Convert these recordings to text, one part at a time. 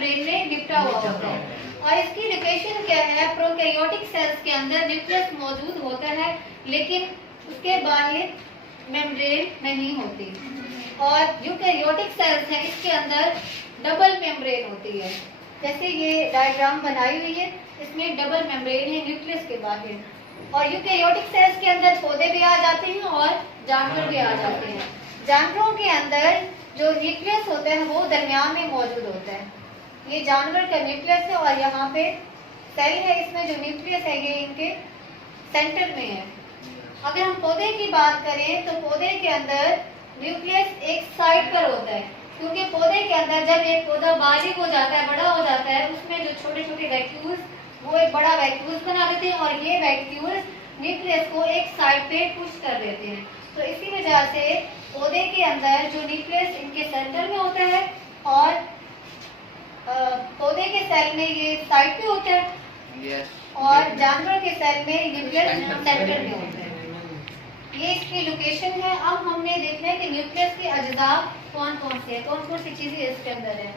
Membrane में लिपटा हुआ होता है। और इसकी लोकेशन क्या है, प्रोकैरियोटिक सेल्स के अंदर न्यूक्लियस मौजूद होता है लेकिन उसके बाहर मेम्ब्रेन नहीं होती। और यूकैरियोटिक सेल्स है इसके अंदर डबल मेम्ब्रेन होती है। जैसे ये डायग्राम बनाई हुई है, इसमें डबल मेम्ब्रेन है न्यूक्लियस के बाहर। और यूकैरियोटिक सेल्स के अंदर पौधे भी आ जाते हैं और जानवर भी आ जाते हैं। जानवरों के अंदर जो न्यूक्लियस होता है वो दरमियान में मौजूद होता है। ये जानवर का न्यूक्लियस है और यहाँ पे सेल है, इसमें जो न्यूक्लियस है ये इनके सेंटर में है। अगर हम पौधे की बात करें तो पौधे के अंदर न्यूक्लियस एक साइड पर होता है, क्योंकि पौधे के अंदर जब एक पौधा बालिग हो जाता है, बड़ा हो जाता है, उसमें जो छोटे छोटे वैक्यूल्स वो एक बड़ा वैक्यूल्स बना देते हैं और ये वैक्यूल्स न्यूक्लियस को एक साइड पे पुश कर देते हैं। तो इसी वजह से पौधे के अंदर जो न्यूक्लियस इनके सेंटर में होता है और पौधे के सेल में ये साइड पे होता है और जानवर के सेल में न्यूक्लियस सेंटर में होता है। ये इसकी लोकेशन है। अब हमने देखना है कि न्यूक्लियस के अज्जा कौन कौन से हैं, कौन कौन सी चीजें इसके अंदर है।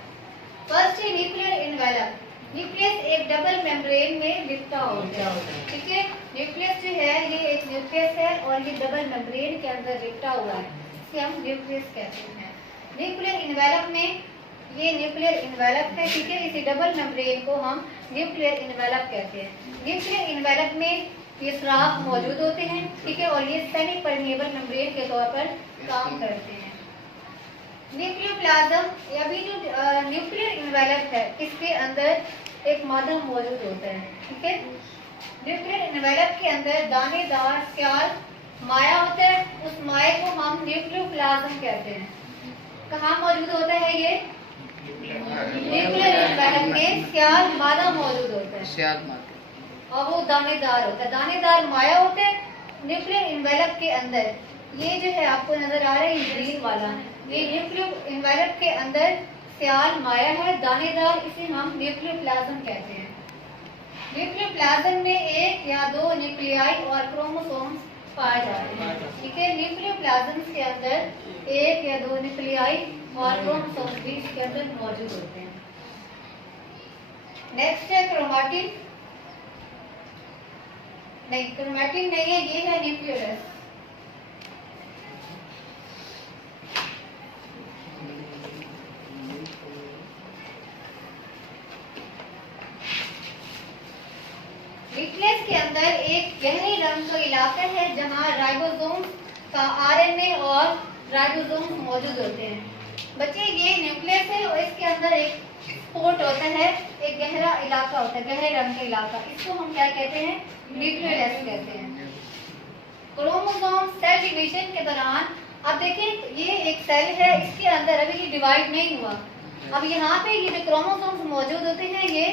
फर्स्ट है न्यूक्लियर इनवेलप। न्यूक्लियस एक डबल मेम्ब्रेन में लिपटा होता है, ठीक है। न्यूक्लियस जो है ये एक न्यूक्लियस है और ये डबल मेम्ब्रेन के अंदर लिपटा हुआ है, इसे हम न्यूक्लियस कहते हैं। न्यूक्लियर इनवेलप में ये न्यूक्लियर इनवेलप है, ठीक है। इसी डबल मेम्ब्रेन को हम न्यूक्लियर इनवेलप कहते हैं। न्यूक्लियर इनवेलप में ये सुराख मौजूद होते हैं, ठीक है, और ये सेमी परमिएबल मेम्ब्रेन के तौर पर काम करते हैं। न्यूक्लियोप्लाज्म या भी जो न्यूक्लियर इनवेलप है इसके अंदर एक मादा मौजूद होता है, ठीक है। न्यूक्लियर इनवेलप के अंदर दानेदार स्याल माया होता है, उस माया को हम न्यूक्लियोप्लाज्म कहते हैं। कहाँ मौजूद होता है ये? न्यूक्लियर इनवेलप में स्याल मादा मौजूद होता है और वो दानेदार होता है, दानेदार माया होता है न्यूक्लियर इनवेलप के अंदर। ये जो है आपको नजर आ रहा है ये ग्रीन वाला, ये न्यूक्लियर इनवेलप के अंदर स्याल माया है दानेदार, इसे हम न्यूक्लियोप्लाज्म कहते हैं। न्यूक्लियोप्लाज्म में एक या दो न्यूक्लियाई और क्रोमोसोम्स पाए जाते हैं, ठीक है। न्यूक्लियोप्लाज्म के अंदर एक या दो न्यूक्लियाई और क्रोमोसोम्स भी इसके अंदर मौजूद होते हैं। नेक्स्ट है क्रोमैटिन। नहीं, क्रोमैटिन नहीं है, ये है न्यूक्लियस। न्यूक्लियस के अंदर एक गहरे रंग का इलाका है जहां राइबोसोम का आरएनए और राइबोसोम मौजूद होते हैं। बच्चे ये न्यूक्लियस है और इसके अंदर एक स्पॉट होता है, एक गहरा इलाका होता है, गहरे रंग का इलाका, इसको हम क्या कहते हैं? न्यूक्लियस कहते हैं। क्रोमोसोम सेल डिवीजन के दौरान, अब देखें ये एक सेल है, इसके अंदर अभी ये डिवाइड नहीं हुआ। अब यहाँ पे ये जो क्रोमोसोम्स मौजूद होते हैं ये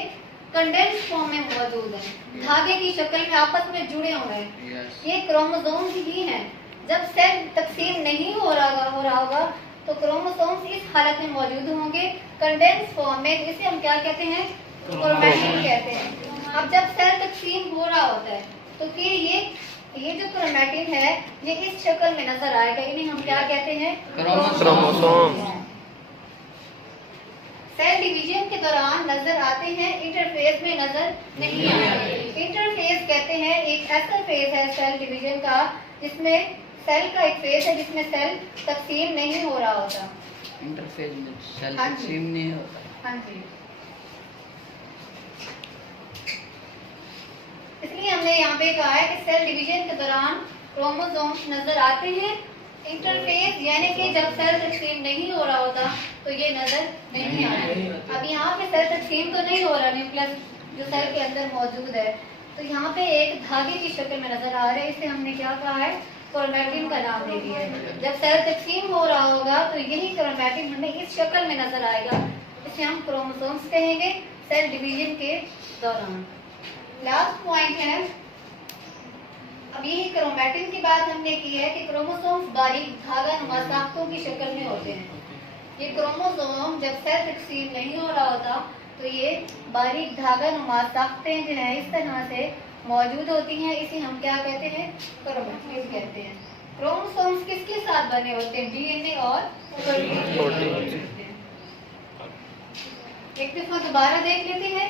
कंडेंस फॉर्म में मौजूद है, धागे की शक्ल में आपस में जुड़े हुए हैं। ये क्रोमोसोम्स ही हैं। जब सेल तकसीम नहीं हो रहा होगा तो क्रोमोसोम्स इस हालत में मौजूद होंगे कंडेंस फॉर्म में, जिसे हम क्या कहते हैं? क्रोमैटिन कहते हैं। अब जब सेल तकसीम हो रहा होता है तो फिर ये जो क्रोमैटिन है ये इस शक्ल में नजर आएगा, इन्हें हम क्या कहते हैं? क्रोमोसोम। सेल डिवीजन के दौरान नजर आते हैं, इंटरफेस में नजर नहीं आते। इंटरफेस कहते हैं एक ऐसा फेज है सेल डिवीजन का जिसमें सेल का एक फेज है जिसमें सेल तकसीम नहीं हो रहा होता। इंटरफेज में सेल तकसीम नहीं होता। हाँ जी, इसलिए हमने यहाँ पे कहा है कि सेल डिवीजन के दौरान क्रोमोसोम्स नजर आते हैं। इंटरफेस यानी कि जब सेल तकसीम नहीं हो रहा होता तो ये नजर नहीं आता। अब यहाँ पे सेल तकसीम तो नहीं हो रहा, न्यूक्लियस जो सेल के अंदर मौजूद है, तो यहाँ पे एक धागे की शक्ल में नजर आ रहा है, इसे हमने क्या कहा है? क्रोमैटिन का नाम दे दिया है। जब सेल तकसीम हो रहा होगा तो यही क्रोमैटिन हमें इस शक्ल में नजर आएगा, इसे हम क्रोमोसोम्स कहेंगे सेल डिवीजन के दौरान। लास्ट पॉइंट है, अब यही क्रोमैटिन की बात हमने की है कि क्रोमोसोम्स बारीक धागा नुमा साख्तों की शक्ल में होते हैं। ये क्रोमोसोम जब सेल तकसीम नहीं हो रहा होता तो ये बारीक धागा नुमा साख्तें जो है इस तरह से मौजूद होती हैं, इसे हम क्या कहते हैं? क्रोमैटिन कहते हैं। क्रोमोसोम्स किसके साथ बने होते हैं? डीएनए और प्रोटीन। एक दफा दोबारा देख लेते हैं।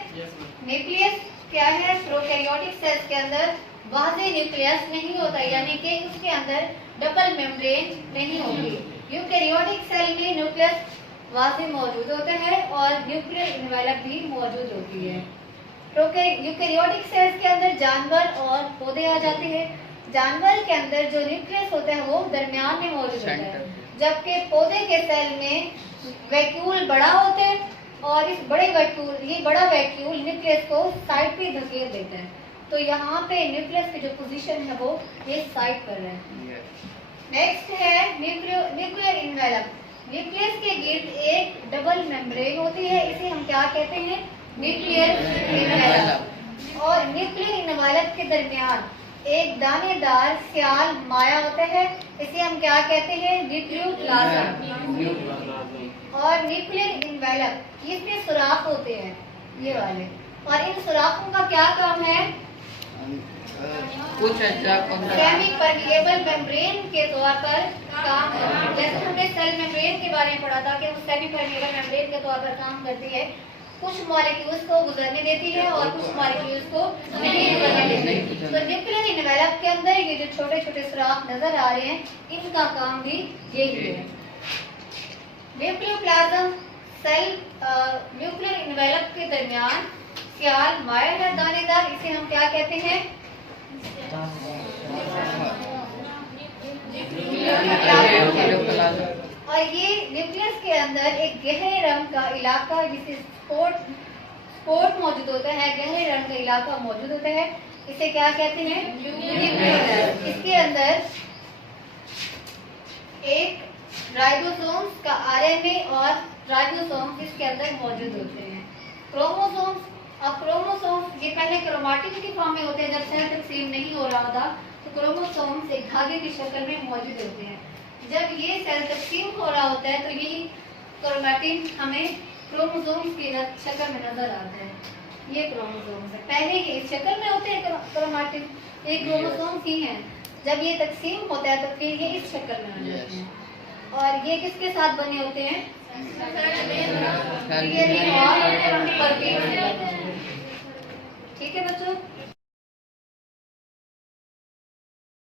न्यूक्लियस क्या है? प्रोकैरियोटिक सेल्स के अंदर वाज़ेह न्यूक्लियस नहीं होता, यानी कि उसके अंदर डबल मेम्ब्रेन नहीं होती। यूकैरियोटिक सेल में न्यूक्लियस वाज़ेह मौजूद होता है और न्यूक्लियर इन्वेलप भी मौजूद होती है। यूकैरियोटिक सेल्स के अंदर जानवर और पौधे आ जाते हैं। जानवर के अंदर जो न्यूक्लियस होता है वो दरमियान में मौजूद होता है, जबकि पौधे के सेल में वैक्यूल बड़ा होता है और इस बड़े वैक्यूल न्यूक्लियस को साइड पे धकेल देता है। तो यहाँ पे न्यूक्लियस की जो पोजीशन है वो ये साइड पर है। नेक्स्ट है न्यूक्लियर इन्वेलप। न्यूक्लियस के गिर्द एक डबल मेम्ब्रेन होती है, इसे हम क्या कहते हैं? Nuclear envelope. और न्यूक्लियर इन्वेलप के दरमियान एक दानेदार स्याल माया होता है, इसे हम क्या कहते हैं? न्यूक्लियोप्लाज्म। और न्यूक्लियर इन्वेलप इसमें सुराख होते हैं, ये वाले, और इन सुराखों का क्या काम है? कुछ सेमी परमिएबल मेम्ब्रेन के तौर पर काम करती है। जैसे हमने सेल मेम्ब्रेन के बारे में पढ़ा था कि वो सेमी परमिएबल मेम्ब्रेन के तौर पर काम करती है, कुछ मॉलिक्यूल्स को गुजरने देती है और कुछ मॉलिक्यूल्स को नहीं गुजरने देती। तो न्यूक्लियर इन्वेलप के अंदर ये जो छोटे छोटे सुराख नजर आ रहे हैं, इनका काम भी यही है। न्यूक्लियोप्लाज्म सेल न्यूक्लियर इन्वेलप के दरमियान स्याल माया है दानेदार, इसे हम क्या कहते हैं? और ये न्यूक्लियस के अंदर एक गहरे रंग का इलाका जिसे स्पोर्ट मौजूद होता है, गहरे रंग का इलाका मौजूद होता है, इसे क्या कहते हैं? न्यूक्लियस। इसके अंदर एक राइबोसोम्स का आरएनए और राइबोसोम्स इसके अंदर मौजूद होते हैं। क्रोमोसोम्स, अब क्रोमोसोम्स ये पहले क्रोमाटिन के फॉर्म में होते हैं, जब सेल तकसीम नहीं हो रहा था तो क्रोमोसोम्स एक धागे की शक्ल में मौजूद होते हैं। जब ये सेल तकसीम हो रहा होता है तो यही क्रोमाटिन हमें क्रोमोसोम्स की शक्ल में नजर आता है। ये क्रोमोसोम्स है, पहले ये इस शक्ल में होते हैं क्रोमाटिन, ये क्रोमोसोम्स ही हैं। जब ये तकसीम होता है तो फिर ये इस शक्ल में आ जाते हैं। और ये किसके साथ बने होते हैं? ठीक है बच्चों।